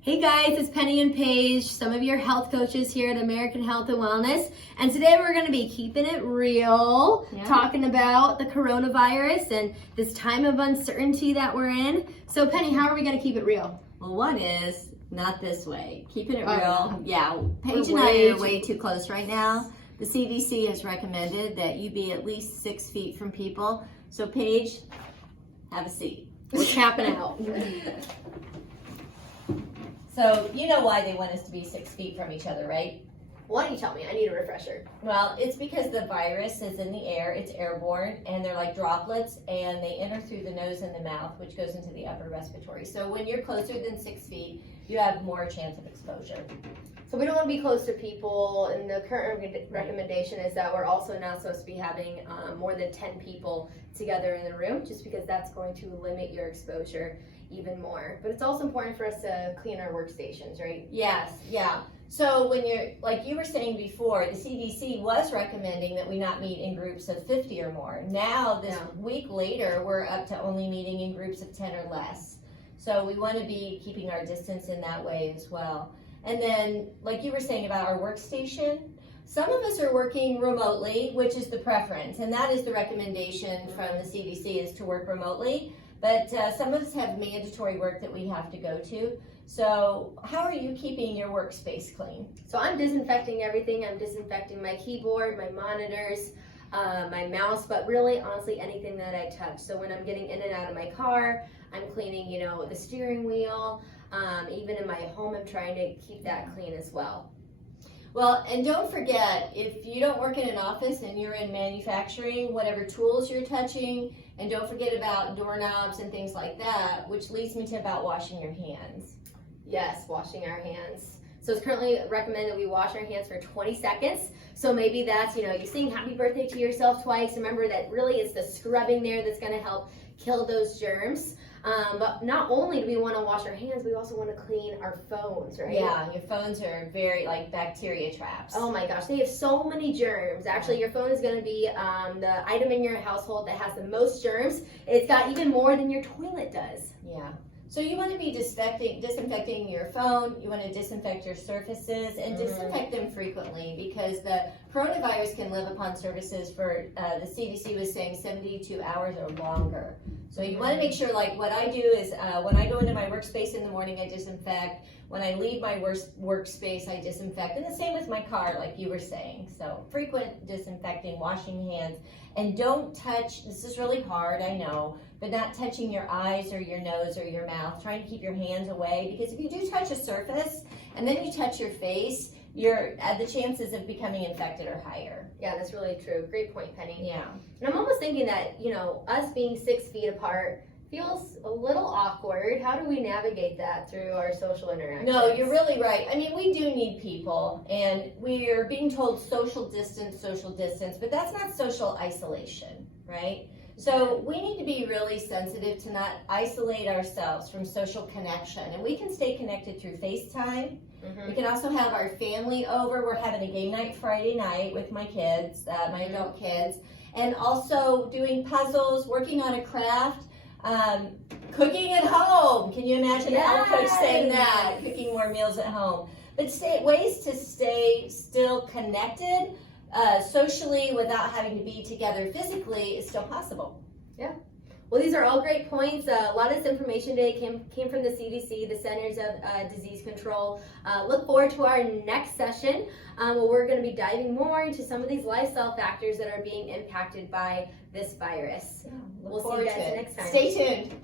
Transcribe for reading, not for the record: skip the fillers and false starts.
Hey guys, it's Penny and Paige, some of your health coaches here at American Health and Wellness. And today we're going to be keeping it real, talking about the coronavirus and this time of uncertainty that we're in. So Penny, how are we going to keep it real? Well, one is not this way. Keeping it real. Yeah, Paige We're and I are way too close right now. The CDC has recommended that you be at least 6 feet from people. So Paige, have a seat. We're tapping out. So you know why they want us to be 6 feet from each other, right? Why don't you tell me? I need a refresher. Well, it's because the virus is in the air, it's airborne, and they're like droplets, and they enter through the nose and the mouth, which goes into the upper respiratory. So when you're closer than 6 feet, you have more chance of exposure. So we don't want to be close to people, and the current recommendation is that we're also not supposed to be having more than 10 people together in the room, just because that's going to limit your exposure even more. But it's also important for us to clean our workstations, right? Yes, yeah. So when you're, like you were saying before, the CDC was recommending that we not meet in groups of 50 or more. Now, this week later, we're up to only meeting in groups of 10 or less. So we want to be keeping our distance in that way as well. And then, like you were saying about our workstation, some of us are working remotely, which is the preference, and that is the recommendation from the CDC, is to work remotely. But some of us have mandatory work that we have to go to. So how are you keeping your workspace clean? So I'm disinfecting everything. I'm disinfecting my keyboard, my monitors, my mouse, but really, honestly, anything that I touch. So when I'm getting in and out of my car, I'm cleaning, the steering wheel. Even in my home, I'm trying to keep that clean as well. Well, and don't forget, if you don't work in an office and you're in manufacturing, whatever tools you're touching, and don't forget about doorknobs and things like that, which leads me to about washing your hands. Yes, washing our hands. So it's currently recommended we wash our hands for 20 seconds. So maybe that's, you sing happy birthday to yourself twice. Remember that really it's the scrubbing there that's going to help kill those germs. But not only do we want to wash our hands, we also want to clean our phones, right? Yeah, your phones are very like bacteria traps. Oh my gosh, they have so many germs. Actually, your phone is going to be the item in your household that has the most germs. It's got even more than your toilet does. Yeah. So you want to be disinfecting your phone, you want to disinfect your surfaces, and disinfect them frequently, because the coronavirus can live upon surfaces for, the CDC was saying 72 hours or longer. So you want to make sure, like what I do is when I go into my workspace in the morning, I disinfect. When I leave my workspace, I disinfect. And the same with my car, like you were saying. So frequent disinfecting, washing hands, and don't touch, this is really hard, I know, but not touching your eyes or your nose or your mouth, trying to keep your hands away, because if you do touch a surface and then you touch your face, the chances of becoming infected are higher. Yeah, that's really true. Great point, Penny. Yeah. And I'm almost thinking that, us being 6 feet apart feels a little awkward. How do we navigate that through our social interactions? No, you're really right. I mean, we do need people, and we are being told social distance, but that's not social isolation, right? So we need to be really sensitive to not isolate ourselves from social connection. And we can stay connected through FaceTime. We can also have our family over. We're having a game night Friday night with my kids, my adult kids, and also doing puzzles, working on a craft, cooking at home. Can you imagine a health coach saying that? Cooking more meals at home. But ways to stay still connected socially without having to be together physically is still possible. Yeah. Well, these are all great points. A lot of this information today came from the CDC, the Centers of Disease Control. Look forward to our next session where we're going to be diving more into some of these lifestyle factors that are being impacted by this virus. Yeah, we'll see you guys next time. Stay tuned.